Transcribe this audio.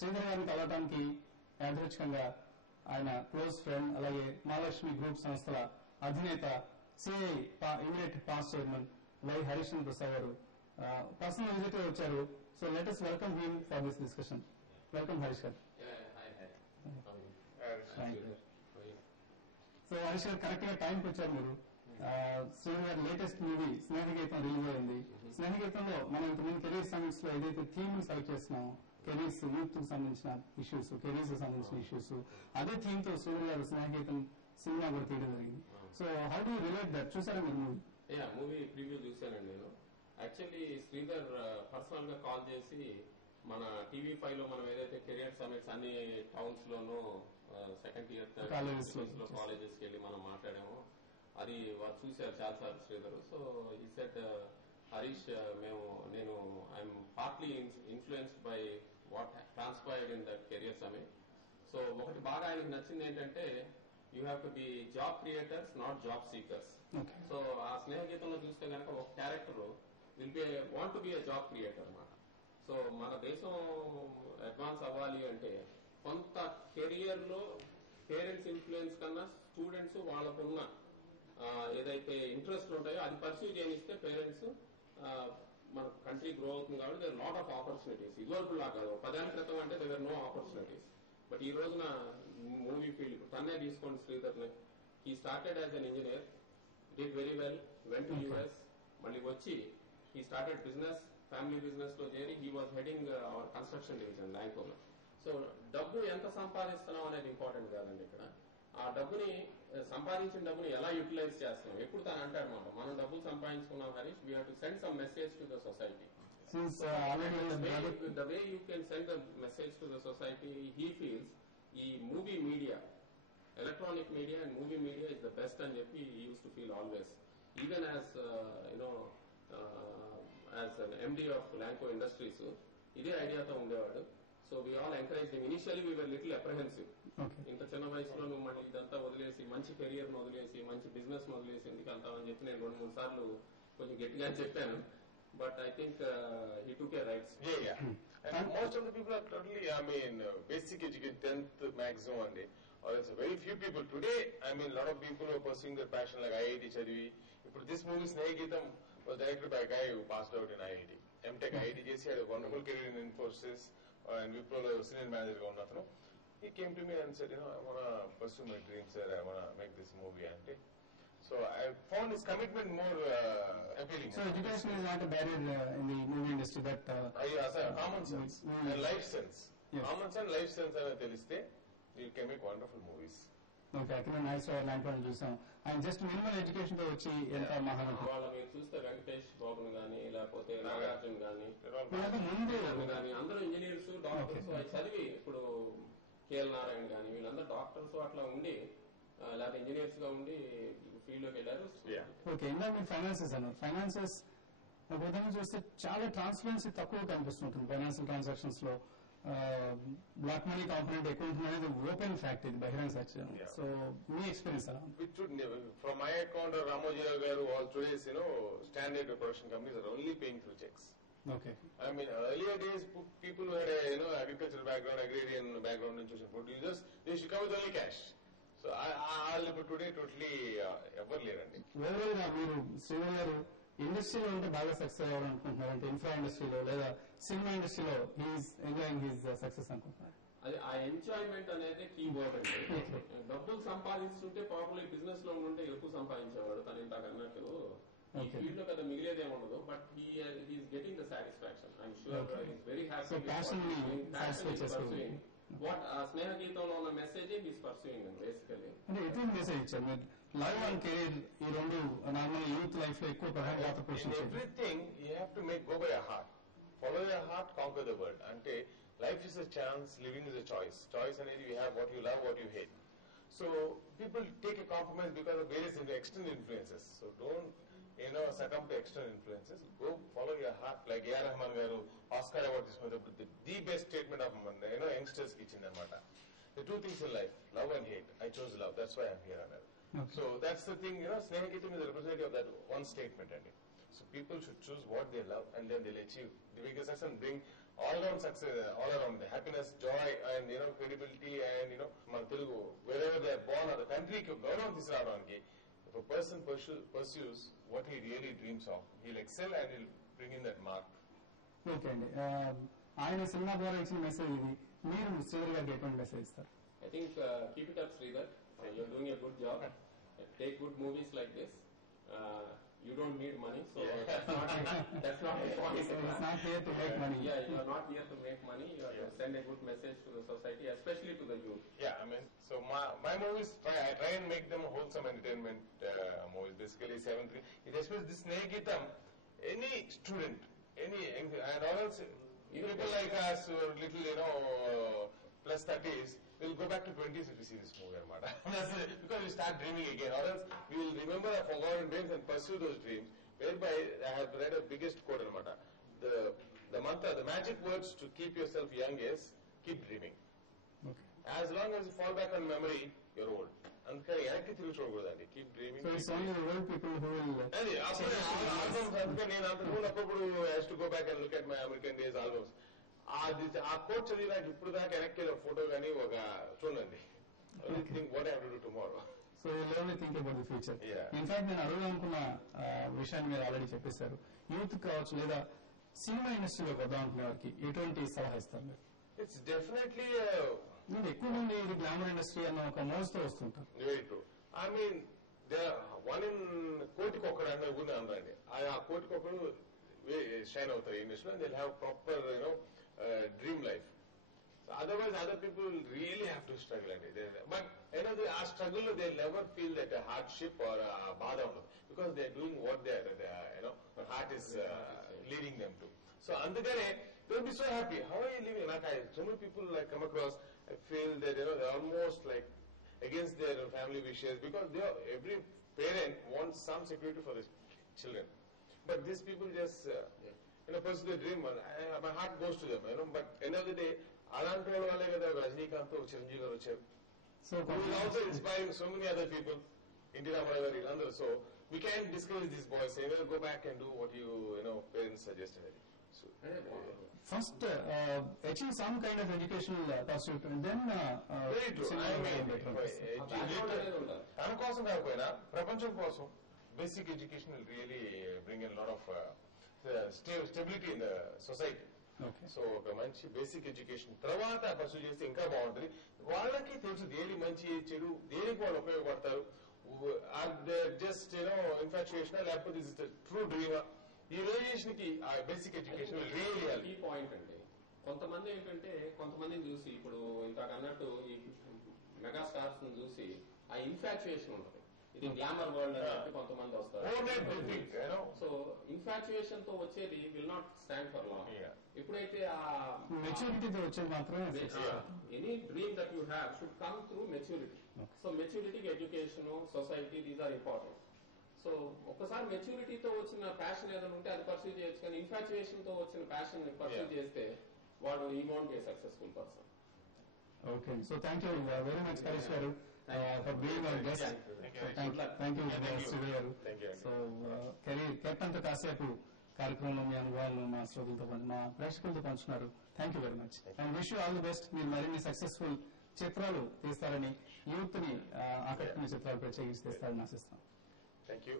శ్రీధర్ గారిని కలవడానికి యాదృచ్ఛికంగా ఆయన క్లోజ్ ఫ్రెండ్, అలాగే మహాలక్ష్మి గ్రూప్ సంస్థల అధినేత, CI immediate past chairman why Harishchandra Prasad గారు పర్సనల్ విజిట్ గా వచ్చారు. So let us welcome him for this discussion. Welcome Harish గారు. సో హరీష్ గారు కరెక్ట్ గా టైంకి వచ్చారు మీరు. శ్రీధర్ గారి లేటెస్ట్ మూవీ స్నేహగీతం రిలీజ్ అయింది. స్నేహగీతంలో మనం ఇంతకుముందు కెరీర్ సమిట్స్ లో ఏదైతే థీమ్ సెలెక్ట్ చేస్తున్నామో, కెరీర్స్, యూత్ కు సంబంధించిన ఇష్యూస్, కెరీర్స్ కు సంబంధించిన ఇష్యూస్, అదే థీమ్ తో శ్రీధర్ గారు స్నేహగీతం సినిమా కూడా తీయడం జరిగింది. So how do relate that? చూసారా మీరు మూవీ? మూవీ ప్రివ్యూ చూశానండి నేను. యాక్చువల్లీ శ్రీధర్ పర్సనల్ గా కాల్ చేసి మన టీవీ5 లో మనం ఏదైతే కెరియర్ సమిట్స్ అన్ని టౌన్స్ లోనూ సెకండ్ ఇయర్ లో కాలేజెస్ కి వెళ్ళి మనం మాట్లాడాము, అది వారు చూశారు చాలాసార్లు శ్రీధర్. సో ఈ సెట్ హరీష్, నేను I'm partly influenced by what transpired in that career summit. So ఒకటి బాగా ఆయనకు నచ్చింది ఏంటంటే, you have to B job creators, not job seekers. So ఆ స్నేహగీతంలో చూస్తే కనుక ఒక character will be want to be a job creator అన్నమాట. సో మన దేశం అడ్వాన్స్ అవ్వాలి అంటే కొంత కెరియర్ లో పేరెంట్స్ ఇన్ఫ్లుయెన్స్ కన్నా స్టూడెంట్స్ వాళ్ళకున్న ఏదైతే ఇంట్రెస్ట్ ఉంటాయో అది పర్సూ చేయనిస్తే పేరెంట్స్ మన కంట్రీ గ్రో అవుతుంది. కాబట్టి దేర్ లాట్ ఆఫ్ ఆపర్చునిటీస్. ఇదివరకు లా కాదు, 10 ఏళ్ల క్రితం అంటే దేర్ నో ఆపర్చునిటీస్. బట్ ఈ రోజున మూవీ ఫీల్డ్ తన్నే తీసుకోండి శ్రీధర్ ని. He started as an engineer, did very well, went to US, మళ్ళీ వచ్చి he started business, family business లో చేరి he was heading our construction division ల్యాంకోలో. సో డబ్బు ఎంత సంపాదిస్తున్నాం అనేది ఇంపార్టెంట్ కాదండి ఇక్కడ. ఆ డబ్బుని, సంపాదించిన డబ్బుని ఎలా యూటిలైజ్ చేస్తున్నాం. ఎప్పుడు తను అంటాడు మాట, మనం డబ్బులు సంపాదించుకున్నాం Harish, we have to send some message to the society. The way you can send a message to the society, he feels ఈ movie media, electronic media and movie media is the best అని చెప్పి he used to feel always. Even as as an MD of Lanco Industries, ఇదే ఐడియాతో ఉండేవాడు. So we all encourage him. Initially we were little apprehensive. ఇంత చిన్న వయసులో నువ్వు మళ్ళీ ఇదంతా వదిలేసి, మంచి కెరియర్ ను వదిలేసి, మంచి బిజినెస్ ను వదిలేసి ఎందుకు వెళ్తామని చెప్పి నేను 2-3 సార్లు కొంచెం గట్టిగా చెప్పాను. But I think he took a right. Yeah. And most of the people are totally, basic education, 10th maximum only. Or it's very few people. Today, a lot of people are pursuing their passion like IIT Chadivi. If this movie Snehageetam was directed by a guy who passed out in IIT. MTech IIT JC had a wonderful career in Infosys and Wipro senior manager. He came to me and said, I want to pursue my dreams, sir. I want to make this movie. So I found his commitment more appealing. So education is not a barrier in the movie industry, but yes, common sense and life sense. Yes. Common sense, life sense అని తెలిస్తే you can make wonderful movies. Okay, అక్కడ nice లాంటి చూసాం. ఆయన just minimal education తో వచ్చి ఎంత మహానటుడు. వాళ్ళ మీరు చూస్తే వెంకటేష్ బాబుని గానీ, లేకపోతే నాగార్జున గానీ, అందరూ ఇంజనీర్స్, డాక్టర్స్ చదివి, ఇప్పుడు కేఎల్ నారాయణ గానీ, వీళ్ళందరూ డాక్టర్స్ అట్లా ఉండి, లేకపోతే ఇంజనీర్స్ గా ఉండి ఫీల్డ్ లోకి వెళ్ళారు. ఓకే, ఇందాక మీరు ఫైనాన్సెస్ అన్నారు. ఫైనాన్సెస్ ఒక విధంగా చూస్తే చాలా ట్రాన్స్పరెన్సీ తక్కువ కనిపిస్తుంటుంది ఫైనాన్షియల్ ట్రాన్సాక్షన్స్ లో. బ్లాక్ మనీ కాంపోనెంట్ ఎక్కువ ఉంటుంది అనేది ఓపెన్ ఫ్యాక్ట్, ఇది బహిరంగ సాక్ష్యం. సో మీ ఎక్స్పీరియన్స్ ఎలా? From my account, Ramoji garu, all today's standard production companies are only paying through checks. Okay. Earlier days, people who had a agricultural background, agrarian background, producers, they should come with only cash. So I'll today totally ever లేరండి. Overall గా మీరు శ్రీధర్ గారు ఇండస్ట్రీలో ఉంటే బాగా success అవ్వాలనుకుంటున్నారు అంటే, infra ఇండస్ట్రీలో లేదా సినిమా ఇండస్ట్రీలో హీఈస్ ఎంజాయింగ్ హిస్ సక్సెస్ అనుకుంటున్నారు? అది ఆ ఎంజాయ్మెంట్ అనేది కీ వర్డ్ అండి. డబ్బులు సంపాదిస్తుంటే పాపులర్ బిజినెస్ లో ఉంటే ఎక్కువ సంపాదించేవాడు తను ఇందాక అన్నట్టు. ఈ ఫీల్డ్ లో కదా మిగిలేదేముండదు. But he's getting the satisfaction. I'm sure he's very happy. What ఆ స్నేహగీతంలో ఉన్న మెసేజ్ ఈస్ పర్సూయింగ్ బేసికలీ. అంటే ఎటువంటి మెసేజ్ ఇచ్చారు మీరు? లైవ్ అండ్ కెరీర్ ఈ రెండు నార్మల్ యూత్ లైఫ్ లో ఎక్కువ ప్రధాన పాత్ర పోషించారు. Everything you have to make go by your heart, follow your heart, conquer the world. అంటే life is a chance, living is a choice. Choice అనేది you have what you love, what you hate. So people take a compromise because of various external influences. So don't succumb to external influences. Go follow your heart. Like A.R. Rahman garu Oscar award this was the best statement of youngsters kitchen anamata. The two things in life, love and hate. I chose love. That's why I'm here on earth. Okay. So that's the thing. Snehageetam is a representative of that one statement. So people should choose what they love and then they'll achieve the biggest success and bring all-round success, all-around happiness, joy, and credibility, and మన Telugu wherever they are born or the country కి గౌరవం తీసుకురావడానికి if a person pursues what he really dreams of, he'll excel and he'll bring in that mark. Okay అండి, ఆయన cinema ద్వారా ఇచ్చిన message ఇది, మీరు శ్రీధర్ గారికి ఎటువంటి మెసేజ్ ఇస్తారు? I think keep it up, Sridhar. You're doing a good job. Take good movies like this. You don't need money, so that's not the point. So it's not here to make money. Yeah, you are not here to make money. You are to send a good message to the society, especially to the youth. Yeah, I mean, so my movies, I try and make them wholesome entertainment movies. Basically, 7-3. It especially this Snehageetam, any student, and all else, people like us who are little, plus 30s, we'll go back to 20s if we see this movie, because we start dreaming again, or else we will remember our forgotten dreams and pursue those dreams. Whereby I have read a biggest quote, the mantra, the magic words to keep yourself young is keep dreaming. Okay. As long as you fall back on memory, you're old. అందుకని వెనక్కి తిరిగి చూడకూడదండి, keep dreaming. So it's only the old people who will. అది అప్పుడు అందుకే నేను అంతకుముందు అప్పుడు has to go back and look at my American days albums. ఆ కోట్ చదివి నాకు ఇప్పుడు దాకా వెనక్కి ఫోటో కానీ ఒక చూడండి. Think what I have to do tomorrow. So will only think about the future. Yeah. In fact నేను అడగాలనుకున్న విషయాన్ని మీరు ఆల్రెడీ చెప్పేశారు. యూత్ కావచ్చు లేదా సినిమా ఇండస్ట్రీలోకి వద్దాం అనుకునే వారికి ఎటువంటి సలహా ఇస్తారు మీరు? ఇట్స్ డెఫినెట్లీ ఎక్కువ మంది ఇది గ్లామర్ ఇండస్ట్రీ అన్న ఒక మోజుతో వస్తుంటారు. Very true. I mean one in కోటికొకడు అన్న ఊరిని అనరండి. ఆ కోటికొకడు షైన్ అవుతారు ఈ ఇండస్ట్రీలో. They have proper dream life. Otherwise, other people really have to struggle. But our struggle, they'll never feel that a hardship or a bother, because they're doing what their heart is leading them to. So, andukane they'll be so happy. How are you living? Like so many people I come across, I feel that they're almost like against their family wishes, because every parent wants some security for their children. But these people just pursue their dream. My heart goes to them. But end of the day, అలాంటి వాళ్ళే కదా రజనీకాంత్, చిరంజీవి గారు వచ్చారు. So also inspiring so many other people, NT Ramarao garu, అందరూ. So we can discourage this boys, go back and do what parents suggested. First achieve some kind of educational pursuit and then very true. తన కోసం కాకపోయినా ప్రపంచం కోసం basic education will really bring a lot of stability in the society. So ఒక మంచి basic education తర్వాత pursue చేస్తే ఇంకా బాగుంటుంది. వాళ్ళకి తెలుసు దేని మంచి చెడు, దేనికి వాళ్ళు ఉపయోగపడతారు. జస్ట్ ఇన్ఫాక్చుయేషన్ లేకపోతే దిస్ ఇస్ ట్రూ డ్రీమర్. ఈ రియలైజేషన్ కి ఆ బేసిక్ ఎడ్యుకేషన్ ఈ పాయింట్ అండి. కొంతమంది ఏంటంటే కొంతమందిని చూసి ఇప్పుడు ఇంతకు అన్నట్టు ఈ మెగా స్టార్స్ చూసి ఆ ఇన్ఫాక్చుయేషన్ ఉంటుంది. ఇది గ్లామర్ వరల్డ్ అంటే కొంతమంది వస్తారు. సో ఇన్ఫాక్చుయేషన్ తో వచ్చేది will not stand for long. ఎప్పుడైతే ఆ మెచ్యూరిటీతో వచ్చేది మాత్రమే, any dream that you have should come through maturity. So మెచ్యూరిటీకి education, society, these are important. So ఒక్కసారి మెచ్యూరిటీతో వచ్చిన ప్యాషన్ ఏదైనా ఉంటే అది పర్సూ చేయొచ్చు, కానీ ఇన్ఫాక్చుయేషన్ తో వచ్చిన ప్యాషన్ ని పర్సూ చేస్తే వాడు ఈ want be a successful person. Okay, so thank you very much Harish గారు for being our guest. Thank you Sridhar గారు. సో కెప్టెన్ తో కాసేపు కార్యక్రమంలో మీ అనుభవాలను మా శ్రోతలతో మా ప్రేక్షకులతో పంచుకున్నారు. Thank you very much and wish you all the best. మీరు మరిన్ని సక్సెస్ఫుల్ చిత్రాలు తీస్తారని, యూత్ ని ఆకట్టుకునే చిత్రాలు ప్రత్యేకించి తీస్తారని ఆశిస్తున్నాం. Thank you.